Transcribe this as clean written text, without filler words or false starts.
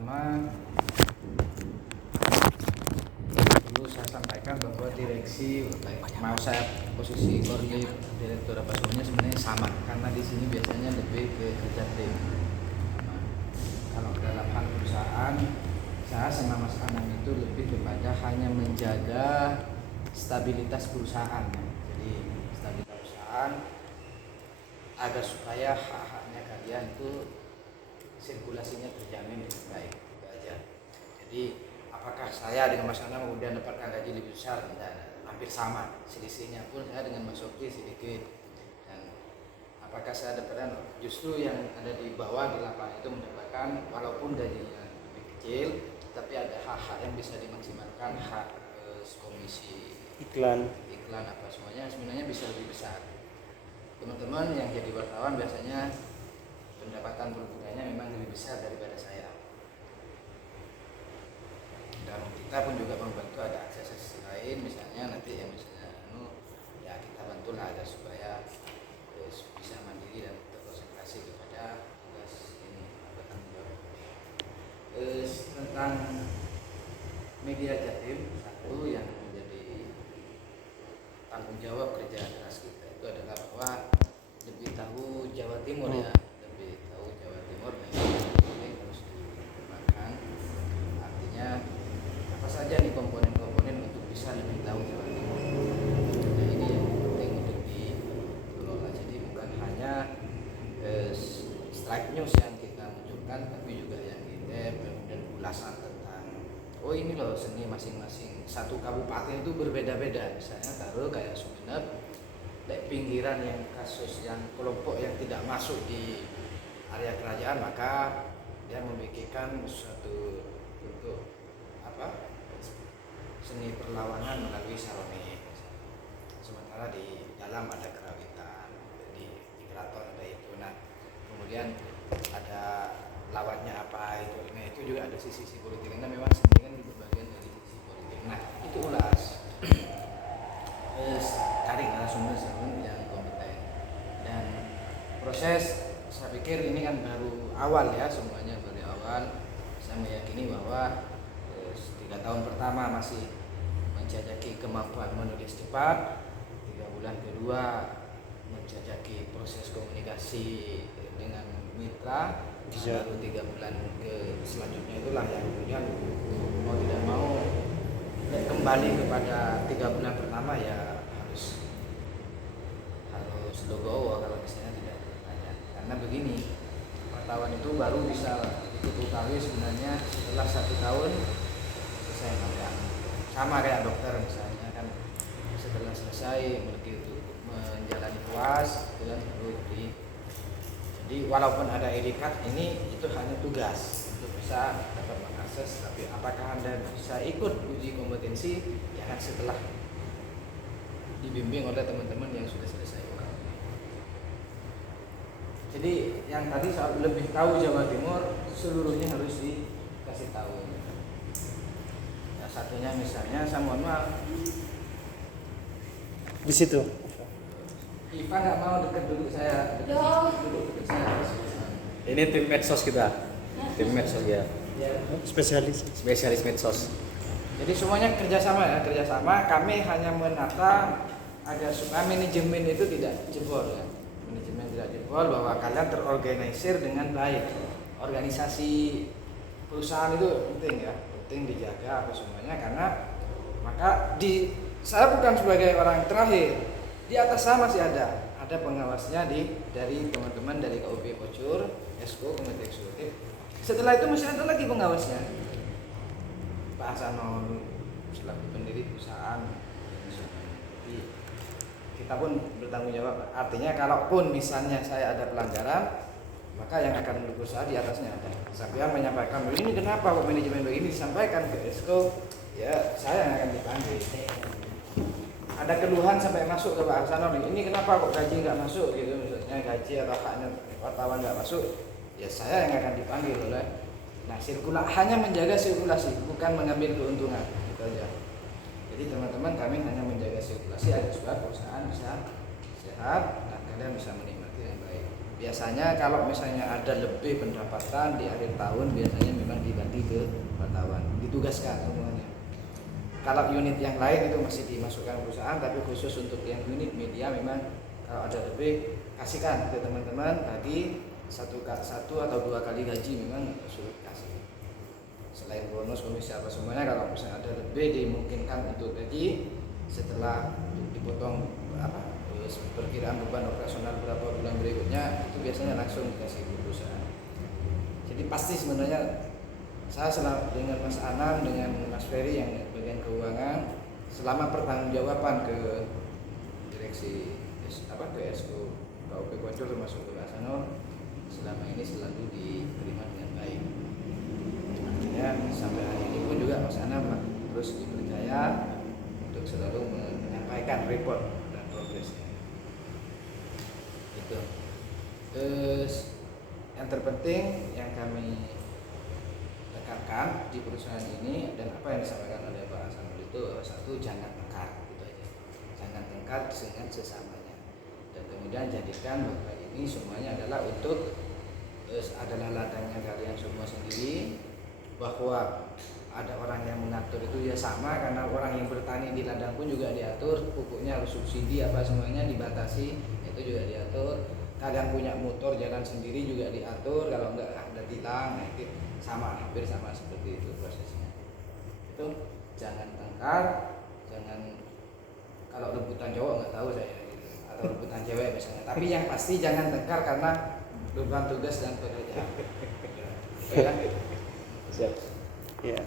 pertama perlu saya sampaikan bahwa direksi mau saya posisi koordinator direktur apa semuanya sebenarnya sama, karena di sini biasanya lebih ke kerja tim. Nah, kalau dalam hal perusahaan saya sama Mas Anam itu lebih kepada hanya menjaga stabilitas perusahaan. Jadi stabilitas perusahaan agar supaya hak-haknya kalian itu sirkulasinya terjamin dengan baik, itu aja. Jadi apakah saya dengan Mas Anam kemudian dapatkan gaji lebih besar? Tidak, hampir sama. Selisihnya pun saya dengan Mas Oki sedikit. Dan apakah saya dapatkan justru yang ada di bawah di lapangan itu mendapatkan walaupun gajinya lebih kecil, tapi ada hak-hak yang bisa dimaksimalkan, hak komisi iklan apa semuanya sebenarnya bisa lebih besar. Teman-teman yang jadi wartawan biasanya pendapatan per bulannya memang lebih besar daripada saya. Dan kita pun juga membantu ada akses lain, misalnya nanti yang misalnya ya kita bantulah agar supaya bisa mandiri dan terkonsentrasi kepada tugas ini atau tanggung jawab. Tentang media Jatim, satu yang menjadi tanggung jawab kerja keras kita itu adalah bahwa lebih tahu Jawa Timur ya, lebih tahu Jawa Timur dan ini harus dikembangkan. Artinya apa saja nih komponen-komponen untuk bisa lebih tahu Jawa Timur. Nah ini yang penting untuk dikelola. Jadi bukan hanya strike news yang kita munculkan, tapi juga yang in-depth dan ulasan tentang oh ini loh seni masing-masing satu kabupaten itu berbeda-beda. Misalnya taruh kayak Sumeneb, pinggiran yang kasus yang kelompok yang tidak masuk di area kerajaan, maka dia memikirkan suatu bentuk seni perlawanan melalui saroni. Sementara di dalam ada kerawitan, di keraton ada itu. Nah kemudian ada lawannya apa itu. Nah itu juga ada sisi politik. Karena memang seni kan itu bagian dari sisi politik. Nah itu ulas. Cari narasumber yang kompeten dan proses. Saya pikir ini kan baru awal ya, semuanya baru awal. Saya meyakini bahwa 3 tahun pertama masih menjajaki kemampuan menulis cepat, 3 bulan kedua menjajaki proses komunikasi dengan mitra, baru 3 bulan ke selanjutnya itulah yang kemudian mau tidak mau kembali kepada 3 bulan pertama ya harus logo kalau misalnya tidak bertanya. Karena begini, wartawan itu baru bisa diketahui sebenarnya setelah 1 tahun selesai magang. Sama kayak dokter misalnya kan, setelah selesai menjalani UAS itu kan baru jadi walaupun ada etikat ini itu hanya tugas untuk bisa dapat mengakses, tapi apakah Anda bisa ikut uji kompetensi ya kan setelah dibimbing oleh teman-teman yang sudah selesai. Jadi yang tadi soal lebih tahu Jawa Timur, seluruhnya harus dikasih tahu. Nah, satunya misalnya saya mohon maaf di situ. Iva nggak mau dekat dulu saya. Duduk dekat saya. Ini tim medsos kita. Tim medsos ya. Spesialis medsos. Jadi semuanya kerjasama ya, kerjasama. Kami hanya menata agar supaya manajemen itu tidak jebol ya. Manajemen tidak jebol, bahwa kalian terorganisir dengan baik. Organisasi perusahaan itu penting ya, penting dijaga apa semuanya, karena maka saya bukan sebagai orang terakhir. Di atas saya masih ada pengawasnya dari teman-teman dari KUP Pocur, Esko, Komite Eksekutif. Setelah itu masih ada lagi pengawasnya, Pak Hasanul selaku pendiri perusahaan. Jadi kita pun bertanggung jawab. Artinya kalaupun misalnya saya ada pelanggaran, maka yang akan mendukung saya di atasnya ada. Saya menyampaikan ini kenapa kok manajemen begini, disampaikan ke Esko, ya saya yang akan dipanggil. Ada keluhan sampai masuk ke Pak Hasanul, ini kenapa kok gaji nggak masuk gitu, misalnya gaji atau haknya wartawan nggak masuk, ya saya yang akan dipanggil oleh. Nah hanya menjaga sirkulasi, bukan mengambil keuntungan, gitu aja. Jadi teman-teman, kami hanya menjaga sirkulasi agar supaya perusahaan bisa sehat dan kalian bisa menikmati yang baik. biasanya kalau misalnya ada lebih pendapatan di akhir tahun biasanya memang dibagi ke wartawan, ditugaskan semuanya. Kalau unit yang lain itu masih dimasukkan perusahaan, tapi khusus untuk yang unit media memang kalau ada lebih kasihkan ke teman-teman, bagi satu atau 2 kali gaji memang sulit kasih. Selain bonus komisi apa semuanya, kalau misalnya ada lebih dimungkinkan untuk gaji setelah dipotong perkiraan beban operasional berapa bulan berikutnya, itu biasanya langsung dikasih ke perusahaan. Jadi pasti sebenarnya saya selama dengan Mas Anam, dengan Mas Ferry yang bagian keuangan, selama pertanggungjawaban ke direksi ke Exco KUP Poncol termasuk ke Pak Sanor, selama ini selalu diterima dengan baik. Artinya sampai hari ini pun juga Mas Anam terus dipercaya untuk selalu menyampaikan report dan progresnya. Itu. Terus yang terpenting yang kami tekankan di perusahaan ini dan apa yang disampaikan oleh Pak Sanur itu, satu, jangan tengkar, gitu aja. Jangan tengkar dengan sesamanya. Dan kemudian jadikan bahwa ini semuanya adalah untuk adalah ladangnya kalian semua sendiri, bahwa ada orang yang mengatur itu ya sama, karena orang yang bertani di ladang pun juga diatur, pupuknya harus subsidi apa semuanya dibatasi, itu juga diatur. Kalian punya motor jalan sendiri juga diatur, kalau enggak ada tilang, nah itu sama, hampir sama seperti itu prosesnya. Itu jangan tengkar, jangan, kalau rebutan cowok nggak tahu saya gitu, atau rebutan cewek misalnya, tapi yang pasti jangan tengkar karena beban tugas dan pekerjaan. Ya, Siap. Iya.